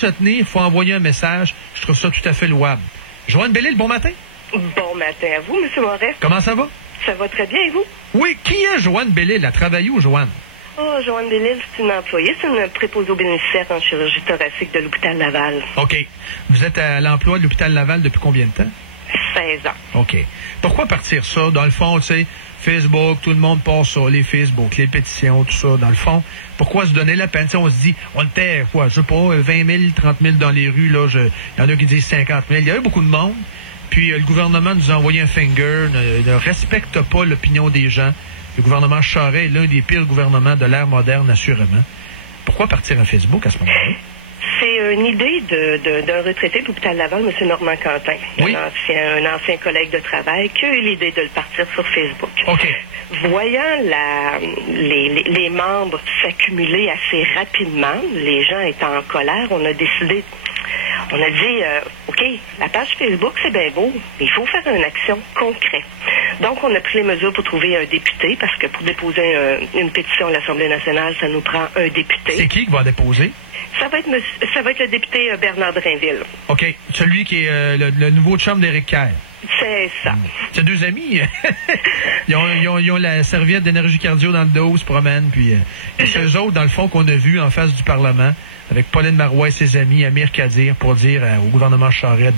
se tenir, il faut envoyer un message. Je trouve ça tout à fait louable. Joanne Bellil, bon matin. Bon matin à vous, M. Moret. Comment ça va? Ça va très bien, et vous? Oui, qui est Joanne Bellil? Elle travaille où, Joanne? Oh, Joanne Bellil, c'est une employée, c'est une préposée aux bénéficiaires en chirurgie thoracique de l'hôpital Laval. OK. Vous êtes à l'emploi de l'hôpital Laval depuis combien de temps? 16 ans. OK. Pourquoi partir ça? Dans le fond, tu sais, Facebook, tout le monde passe ça, les Facebook, les pétitions, tout ça. Dans le fond, pourquoi se donner la peine? T'sais, on se dit, on était, quoi, je sais pas, 20 000, 30 000 dans les rues, là, il y en a qui disent 50 000. Il y avait beaucoup de monde. Puis le gouvernement nous a envoyé un finger, ne respecte pas l'opinion des gens. Le gouvernement Charest est l'un des pires gouvernements de l'ère moderne, assurément. Pourquoi partir à Facebook à ce moment-là? C'est une idée d'un retraité de l'hôpital Laval, M. Normand Quentin, oui. un ancien collègue de travail, qui a eu l'idée de le partir sur Facebook. OK. Voyant les membres s'accumuler assez rapidement, les gens étant en colère, on a décidé... On a dit, OK, la page Facebook, c'est bien beau, mais il faut faire une action concrète. Donc, on a pris les mesures pour trouver un député, parce que pour déposer une pétition à l'Assemblée nationale, ça nous prend un député. C'est qui va déposer? Ça va être le député Bernard Drainville. OK. Celui qui est le nouveau chum d'Éric Kerr. C'est ça. C'est deux amis. ils ont la serviette d'énergie cardio dans le dos, se promènent, puis c'est eux autres, dans le fond, qu'on a vu en face du Parlement, avec Pauline Marois et ses amis, Amir Kadir, pour dire au gouvernement Charest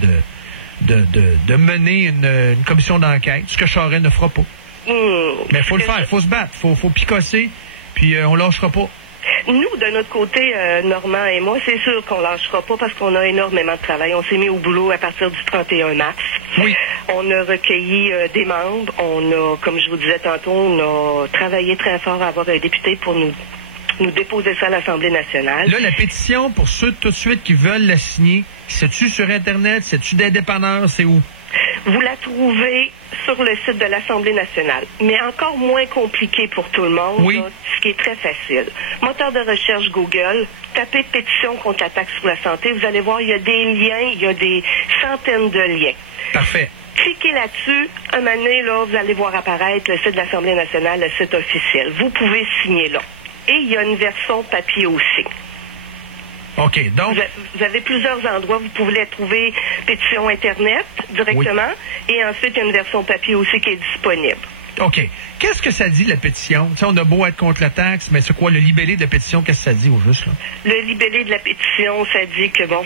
de mener une commission d'enquête, ce que Charest ne fera pas. Mais il faut le faire, il faut se battre, il faut picosser, puis on lâchera pas. Nous, de notre côté, Normand et moi, c'est sûr qu'on lâchera pas parce qu'on a énormément de travail. On s'est mis au boulot à partir du 31 mars. Oui. On a recueilli des membres. On a, comme je vous disais tantôt, on a travaillé très fort à avoir un député pour nous déposer ça à l'Assemblée nationale. Là, la pétition, pour ceux tout de suite qui veulent la signer, c'est-tu sur Internet? C'est-tu des dépanneurs? C'est où? Vous la trouvez sur le site de l'Assemblée nationale, mais encore moins compliqué pour tout le monde, oui. Là, ce qui est très facile. Moteur de recherche Google, tapez pétition contre la taxe sur la santé, vous allez voir, il y a des liens, il y a des centaines de liens. Parfait. Cliquez là-dessus, un moment donné, là, vous allez voir apparaître le site de l'Assemblée nationale, le site officiel. Vous pouvez signer là. Et il y a une version papier aussi. OK, donc... Vous avez plusieurs endroits. Vous pouvez les trouver pétition Internet directement. Oui. Et ensuite, il y a une version papier aussi qui est disponible. OK. Qu'est-ce que ça dit, la pétition? Tu sais, on a beau être contre la taxe, mais c'est quoi le libellé de la pétition? Qu'est-ce que ça dit au juste, là? Le libellé de la pétition, ça dit que, bon,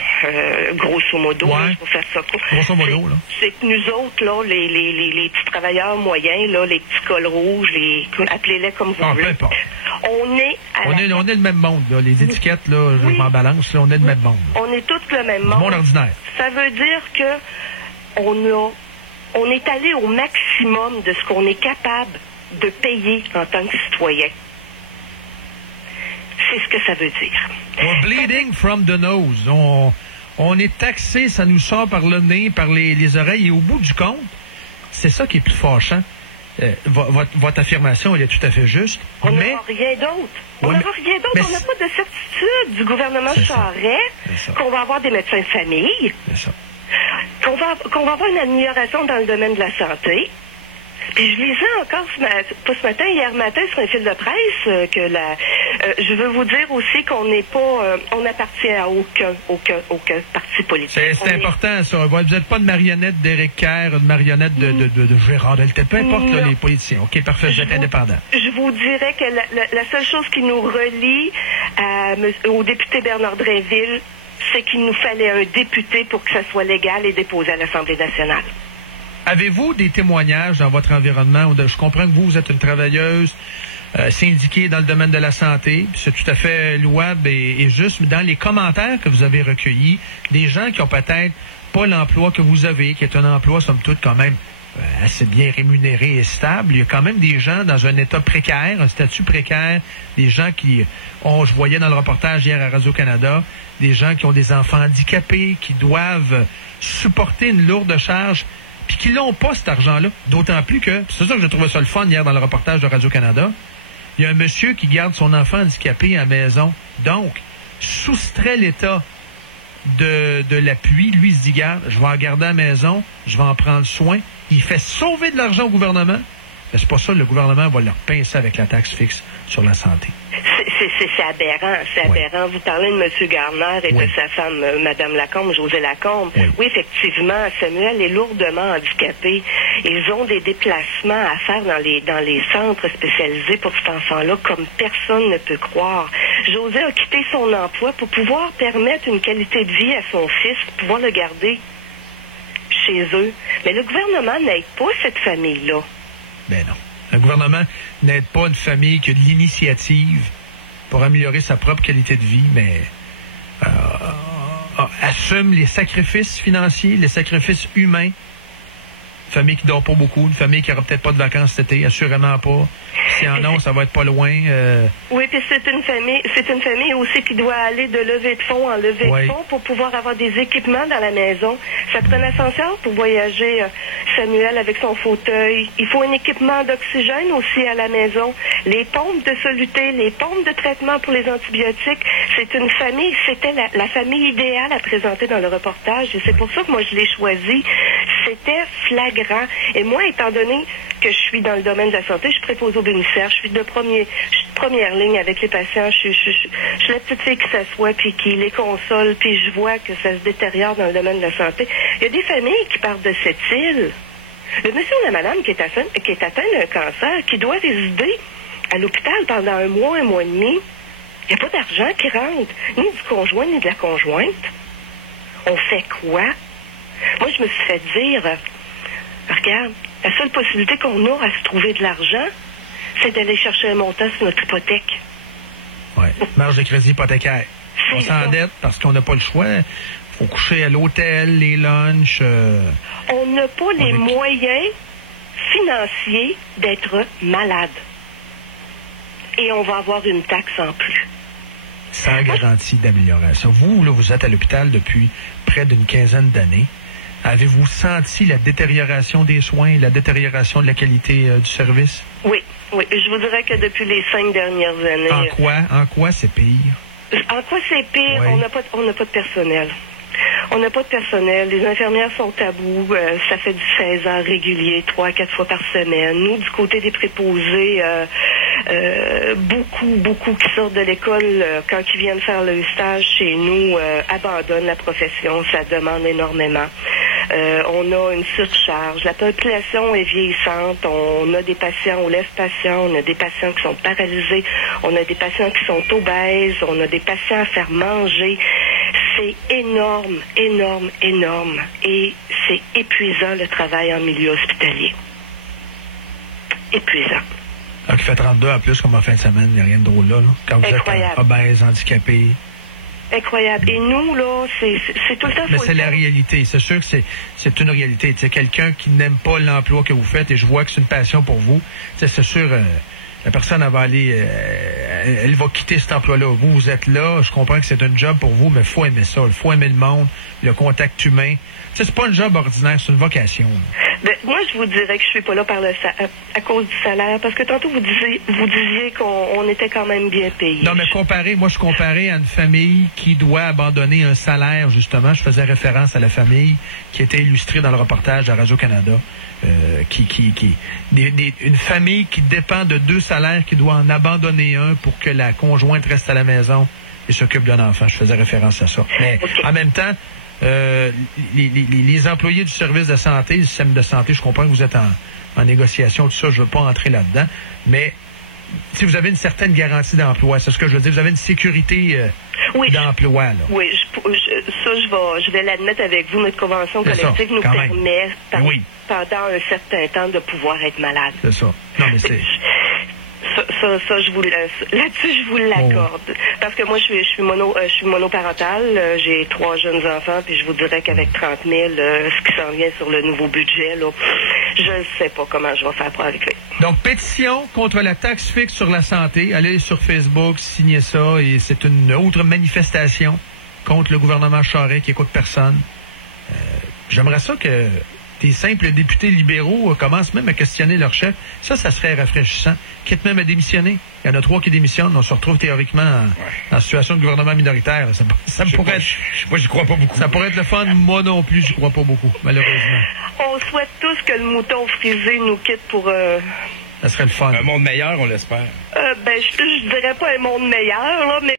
grosso modo, ouais. Là, je vais faire ça court. Grosso modo, là. C'est que nous autres, là, les petits travailleurs moyens, là, les petits cols rouges, appelez-les comme vous voulez. Peu importe. On est le même monde, là. Les étiquettes, là, je m'en balance, là, on est le même monde. Là. On est tous le même monde. Du monde ordinaire. Ça veut dire que on est allé au maximum de ce qu'on est capable de payer en tant que citoyen. C'est ce que ça veut dire. We're bleeding from the nose. On est taxé, ça nous sort par le nez, par les oreilles, et au bout du compte, c'est ça qui est plus fâchant. Votre affirmation, elle est tout à fait juste. On n'aura rien d'autre. On n'a rien d'autre. On n'a pas de certitude du gouvernement Charest qu'on va avoir des médecins de famille. C'est ça. Qu'on va avoir une amélioration dans le domaine de la santé. Puis je lisais encore hier matin sur un fil de presse que je veux vous dire aussi qu'on n'est pas, on n'appartient à aucun parti politique. C'est important, ça. Vous n'êtes pas de marionnette d'Éric Kerr, de marionnette de Gérard Deltel, peu importe les politiciens. OK, parfait, vous êtes indépendant. Je vous dirais que la seule chose qui nous relie au député Bernard Drainville, c'est qu'il nous fallait un député pour que ça soit légal et déposé à l'Assemblée nationale. Avez-vous des témoignages dans votre environnement? Je comprends que vous êtes une travailleuse syndiquée dans le domaine de la santé, c'est tout à fait louable et juste, mais dans les commentaires que vous avez recueillis, des gens qui ont peut-être pas l'emploi que vous avez, qui est un emploi, somme toute, quand même assez bien rémunéré et stable, il y a quand même des gens dans un état précaire, un statut précaire, des gens qui je voyais dans le reportage hier à Radio-Canada, des gens qui ont des enfants handicapés, qui doivent supporter une lourde charge, puis qui n'ont pas cet argent-là. D'autant plus que, c'est ça que j'ai trouvé ça le fun hier dans le reportage de Radio-Canada, il y a un monsieur qui garde son enfant handicapé à la maison, donc soustrait l'État de l'appui. Lui, il se dit, garde, je vais en garder à la maison, je vais en prendre soin. Il fait sauver de l'argent au gouvernement, Mais c'est pas ça, le gouvernement va leur pincer avec la taxe fixe sur la santé. C'est aberrant, c'est aberrant. Vous parlez de M. Garner et de sa femme, Mme Lacombe, Josée Lacombe. Oui, effectivement, Samuel est lourdement handicapé. Ils ont des déplacements à faire dans les centres spécialisés pour cet enfant-là, comme personne ne peut croire. Josée a quitté son emploi pour pouvoir permettre une qualité de vie à son fils, pour pouvoir le garder chez eux. Mais le gouvernement n'aide pas cette famille-là. Ben non. Le gouvernement n'aide pas une famille qui a de l'initiative pour améliorer sa propre qualité de vie, mais assume les sacrifices financiers, les sacrifices humains. Une famille qui dort pas beaucoup, une famille qui aura peut-être pas de vacances cet été, assurément pas. Si en ont, ça va être pas loin. Oui, puis c'est une famille aussi qui doit aller de levée de fonds en levée de fonds pour pouvoir avoir des équipements dans la maison. Ça prend un ascenseur pour voyager, Samuel, avec son fauteuil. Il faut un équipement d'oxygène aussi à la maison. Les pompes de soluté, les pompes de traitement pour les antibiotiques. C'est une famille, c'était la famille idéale à présenter dans le reportage. Et c'est pour ça que moi, je l'ai choisi. C'était flagrant. Et moi, étant donné que je suis dans le domaine de la santé, je suis préposée aux bénéficiaires, je suis de première ligne avec les patients, je suis la petite fille qui s'assoit puis qui les console, puis je vois que ça se détériore dans le domaine de la santé. Il y a des familles qui partent de cette île. Le monsieur ou la madame qui est atteint d'un cancer, qui doit résider à l'hôpital pendant un mois et demi, il n'y a pas d'argent qui rentre, ni du conjoint, ni de la conjointe. On fait quoi? Moi, je me suis fait dire, regarde, la seule possibilité qu'on a à se trouver de l'argent, c'est d'aller chercher un montant sur notre hypothèque. Oui, marge de crédit hypothécaire. On s'endette parce qu'on n'a pas le choix. Il faut coucher à l'hôtel, les lunchs. On n'a pas les moyens financiers d'être malade. Et on va avoir une taxe en plus. Sans garantie d'amélioration. Vous, là, vous êtes à l'hôpital depuis près d'une quinzaine d'années. Avez-vous senti la détérioration des soins, la détérioration de la qualité du service? Oui. Je vous dirais que depuis les 5 dernières années... En quoi c'est pire? En quoi c'est pire? Oui. On n'a pas de personnel. On n'a pas de personnel. Les infirmières sont à bout. Ça fait du 16 heures régulier, 3 à 4 fois par semaine. Nous, du côté des préposés, beaucoup qui sortent de l'école, quand ils viennent faire le stage chez nous, abandonnent la profession. Ça demande énormément. On a une surcharge. La population est vieillissante. On a des patients, on lève patients. On a des patients qui sont paralysés. On a des patients qui sont obèses. On a des patients à faire manger. C'est énorme. Et c'est épuisant, le travail en milieu hospitalier. Épuisant. Donc, il fait 32 en plus comme en fin de semaine. Il n'y a rien de drôle là. Quand vous êtes obèse, handicapé. Incroyable. Et nous, là, c'est tout le temps... Mais c'est la réalité. C'est sûr que c'est une réalité. Tu sais, quelqu'un qui n'aime pas l'emploi que vous faites, et je vois que c'est une passion pour vous, c'est sûr... la personne, elle va aller... elle va quitter cet emploi-là. Vous êtes là. Je comprends que c'est un job pour vous, mais il faut aimer ça. Il faut aimer le monde, le contact humain. Tu sais, c'est pas un job ordinaire, c'est une vocation. Ben, moi, je vous dirais que je suis pas là à cause du salaire, parce que tantôt, vous disiez qu'on était quand même bien payé. Non, mais je comparais à une famille qui doit abandonner un salaire, justement. Je faisais référence à la famille qui était illustrée dans le reportage à Radio-Canada. Une famille qui dépend de 2 salaires, qui doit en abandonner un pour que la conjointe reste à la maison et s'occupe d'un enfant. Je faisais référence à ça. Mais en même temps, les employés du service de santé, le système de santé, je comprends que vous êtes en négociation, tout ça, je ne veux pas entrer là-dedans, mais si vous avez une certaine garantie d'emploi, c'est ce que je veux dire, vous avez une sécurité d'emploi. Là. Oui, je vais l'admettre avec vous. Notre convention collective nous permet, pendant un certain temps, de pouvoir être malade. C'est ça. Non, mais c'est... Ça, je vous là-dessus, je vous l'accorde. Parce que moi, je suis monoparentale. J'ai 3 jeunes enfants, puis je vous dirais qu'avec 30 000, ce qui s'en vient sur le nouveau budget, là, je ne sais pas comment je vais faire pour avec lui. Donc, pétition contre la taxe fixe sur la santé. Allez sur Facebook, signez ça, et c'est une autre manifestation contre le gouvernement Charest qui écoute personne. J'aimerais ça que des simples députés libéraux commencent même à questionner leur chef. Ça serait rafraîchissant. Quitte même à démissionner. Il y en a 3 qui démissionnent. On se retrouve théoriquement en situation de gouvernement minoritaire. Ça pourrait être... Moi, j'y crois pas beaucoup. Ça pourrait être le fun. Moi non plus, j'y crois pas beaucoup, malheureusement. On souhaite tous que le mouton frisé nous quitte pour Ça serait le fun. Un monde meilleur, on l'espère. Je dirais pas un monde meilleur, là, mais